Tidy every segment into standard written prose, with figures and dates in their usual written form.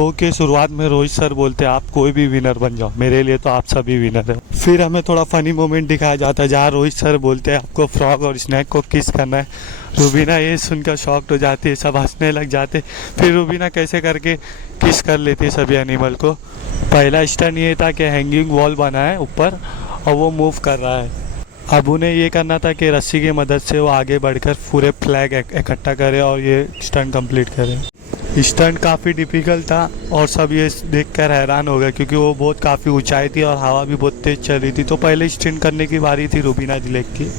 Show के शुरुआत में रोहित सर बोलते हैं आप कोई भी विनर बन जाओ, मेरे लिए तो आप सभी विनर है। फिर हमें थोड़ा फनी मोमेंट दिखाया जाता है जहाँ रोहित सर बोलते हैं आपको फ्रॉग और स्नैक को किस करना है। रुबीना ये सुनकर शॉक्ड हो जाती है, सब हंसने लग जाते। फिर रुबीना कैसे करके किस कर लेती है सभी एनिमल को। पहला स्टंट ये था कि हैंगिंग वॉल बना है ऊपर और वो मूव कर रहा है। अब उन्हें ये करना था कि रस्सी की मदद से वो आगे बढ़कर पूरे फ्लैग इकट्ठा करे और ये स्टंट कंप्लीट करे। स्टंट काफ़ी डिफ़िकल्ट था और सब ये देखकर हैरान हो गए क्योंकि वो बहुत काफ़ी ऊंचाई थी और हवा भी बहुत तेज़ चल रही थी। तो पहले स्टंट करने की बारी थी रुबीना दिलेक की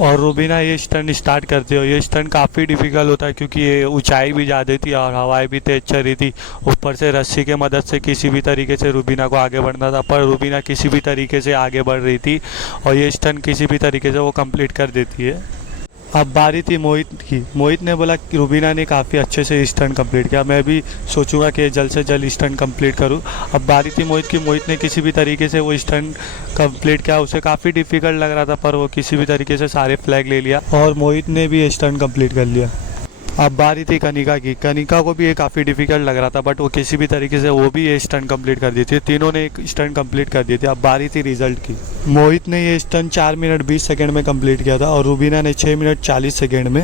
और रुबीना ये स्टंट स्टार्ट करती है। ये स्टंट काफ़ी डिफ़िकल्ट होता है क्योंकि ये ऊंचाई भी ज़्यादा थी और हवाएं भी तेज़ चल रही थी। ऊपर से रस्सी के मदद से किसी भी तरीके से रुबीना को आगे बढ़ना था, पर रुबीना किसी भी तरीके से आगे बढ़ रही थी और ये स्टंट किसी भी तरीके से वो कंप्लीट कर देती है। अब बारी थी मोहित की। मोहित ने बोला कि रुबीना ने काफ़ी अच्छे से स्टंट कंप्लीट किया, मैं भी सोचूंगा कि जल्द से जल्द स्टंट कंप्लीट करूं। अब बारी थी मोहित की। मोहित ने किसी भी तरीके से वो स्टंट कंप्लीट किया। उसे काफ़ी डिफ़िकल्ट लग रहा था पर वो किसी भी तरीके से सारे फ्लैग ले लिया और मोहित ने भी स्टंट कंप्लीट कर लिया। अब बारी थी कनिका की। कनिका को भी ये काफ़ी डिफ़िकल्ट लग रहा था बट वो किसी भी तरीके से वो भी ये स्टंट कंप्लीट कर दी थी। तीनों ने एक स्टंट कंप्लीट कर दिए थे। अब बारी थी रिजल्ट की। मोहित ने ये स्टंट 4 मिनट 20 सेकंड में कंप्लीट किया था और रुबीना ने 6 मिनट 40 सेकंड में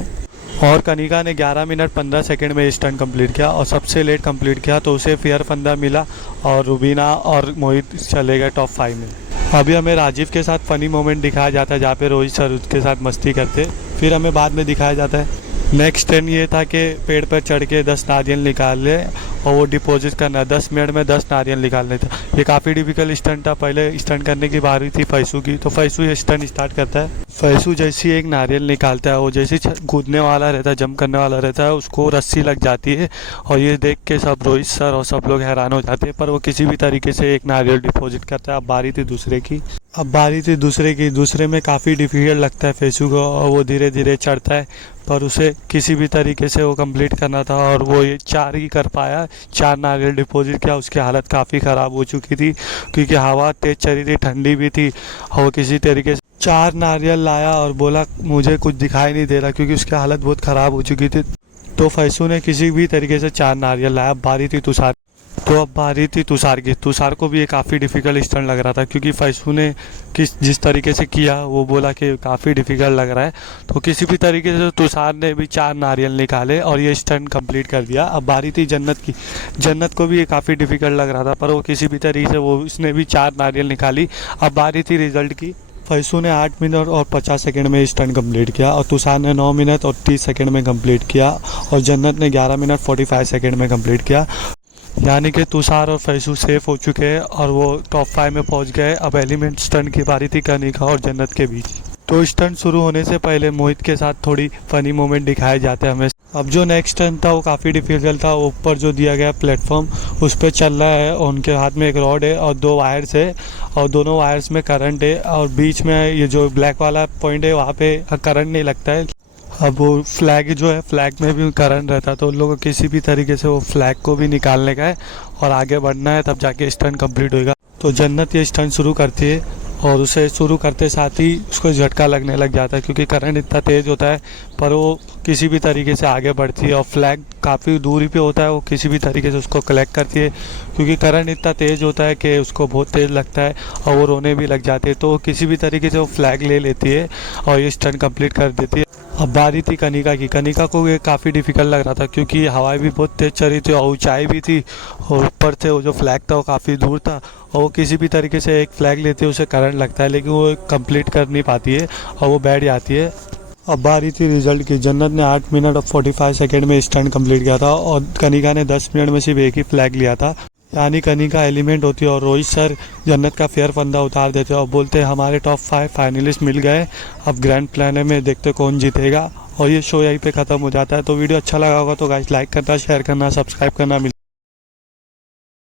और कनिका ने 11 मिनट 15 सेकंड में स्टंट कंप्लीट किया और सबसे लेट कंप्लीट किया तो उसे फेयर फंदा मिला और रुबीना और मोहित चले गए टॉप 5 में। अभी हमें राजीव के साथ फ़नी मोमेंट दिखाया जाता है जहाँ पे रोहित सर उसके साथ मस्ती करते। फिर हमें बाद में दिखाया जाता है नेक्स्ट स्टंट ये था कि पेड़ पर चढ़ के 10 नारियल निकाल ले और वो डिपॉजिट करना 10 मिनट में 10 नारियल निकालने था। ये काफ़ी डिफिकल्ट स्टंट था। पहले स्टंट करने की बारी थी फैसू की, तो फैसू ये स्टंट स्टार्ट करता है। फैसू जैसे ही एक नारियल निकालता है वो जैसे कूदने वाला रहता है, जंप करने वाला रहता है, उसको रस्सी लग जाती है और ये देख के सब रोहित सर और सब लोग हैरान हो जाते हैं पर वो किसी भी तरीके से एक नारियल डिपॉजिट करता है। अब बारी थी दूसरे की। दूसरे में काफ़ी डिफिकल्ट लगता है फैसू को और वो धीरे धीरे चढ़ता है पर उसे किसी भी तरीके से वो कंप्लीट करना था और वो ये 4 ही कर पाया। 4 नारियल डिपॉजिट किया। उसकी हालत काफ़ी ख़राब हो चुकी थी क्योंकि हवा तेज़ चली थी, ठंडी भी थी और वो किसी तरीके से 4 नारियल लाया और बोला मुझे कुछ दिखाई नहीं दे रहा क्योंकि उसकी हालत बहुत ख़राब हो चुकी थी। तो फैसू ने किसी भी तरीके से 4 नारियल लाया। बारी थी तुषार। तो अब बारी थी तुषार की। तुषार को भी ये काफ़ी डिफ़िकल्ट स्टंट लग रहा था क्योंकि फैसू ने जिस तरीके से किया वो बोला कि काफ़ी डिफ़िकल्ट लग रहा है। तो किसी भी तरीके से तुषार ने भी 4 नारियल निकाले और ये स्टंट कंप्लीट कर दिया। अब बारी थी जन्नत की। जन्नत को भी ये काफ़ी डिफ़िकल्ट लग रहा था पर वो किसी भी तरीके से वो उसने भी 4 नारियल निकाली। अब बारी थी रिजल्ट की। फैसू ने 8 मिनट और 50 सेकंड में स्टंट कंप्लीट किया और तुषार ने 9 मिनट और 30 सेकंड में कंप्लीट किया और जन्नत ने 11 मिनट 45 सेकंड में कंप्लीट किया। यानी कि तुषार और फैसू सेफ हो चुके हैं और वो टॉप 5 में पहुंच गए। अब एलिमेंट स्टंट की बारी थी कनिका और जन्नत के बीच। तो स्टंट शुरू होने से पहले मोहित के साथ थोड़ी फनी मोमेंट दिखाए जाते हैं हमें। अब जो नेक्स्ट स्टंट था वो काफ़ी डिफिकल्ट था। ऊपर जो दिया गया प्लेटफॉर्म उस पर चल रहा है और उनके हाथ में एक रॉड है और 2 वायर्स है और दोनों वायर्स में करंट है और बीच में ये जो ब्लैक वाला पॉइंट है वहाँ पे करंट नहीं लगता है। अब वो फ्लैग जो है फ्लैग में भी करंट रहता है तो उन लोगों को किसी भी तरीके से वो फ्लैग को भी निकालने का है और आगे बढ़ना है तब जाके स्टंट कंप्लीट होगा। तो जन्नत ये स्टंट शुरू करती है और उसे शुरू करते साथ ही उसको झटका लगने लग जाता है क्योंकि करंट इतना तेज़ होता है पर वो किसी भी तरीके से आगे बढ़ती है और फ्लैग काफ़ी दूरी पे होता है। वो किसी भी तरीके से उसको कलेक्ट करती है क्योंकि करंट इतना तेज़ होता है कि उसको बहुत तेज़ लगता है और वो रोने भी लग जाती है। तो वो किसी भी तरीके से वो फ्लैग ले लेती है और ये स्टंट कंप्लीट कर देती है। अब बारी थी कनिका की। कनिका को ये काफ़ी डिफ़िकल्ट लग रहा था क्योंकि हवाएं भी बहुत तेज़ चल रही थी और ऊंचाई भी थी और ऊपर से वो जो फ्लैग था वो काफ़ी दूर था और वो किसी भी तरीके से एक फ्लैग लेती है उसे करंट लगता है लेकिन वो कंप्लीट कर नहीं पाती है और वो बैठ जाती है। अब बारी थी रिजल्ट की। जन्नत ने 8 मिनट और 45 सेकेंड में स्टंट कंप्लीट किया था और कनिका ने 10 मिनट में सिर्फ एक ही फ्लैग लिया था। यानी कनिका एलिमेंट होती है और रोहित सर जन्नत का फेयर फंदा उतार देते हैं और बोलते हैं हमारे टॉप 5 फाइनलिस्ट मिल गए। अब ग्रैंड प्लान में देखते कौन जीतेगा और ये शो यहीं पे ख़त्म हो जाता है। तो वीडियो अच्छा लगा होगा तो गाइस लाइक करना, शेयर करना, सब्सक्राइब करना।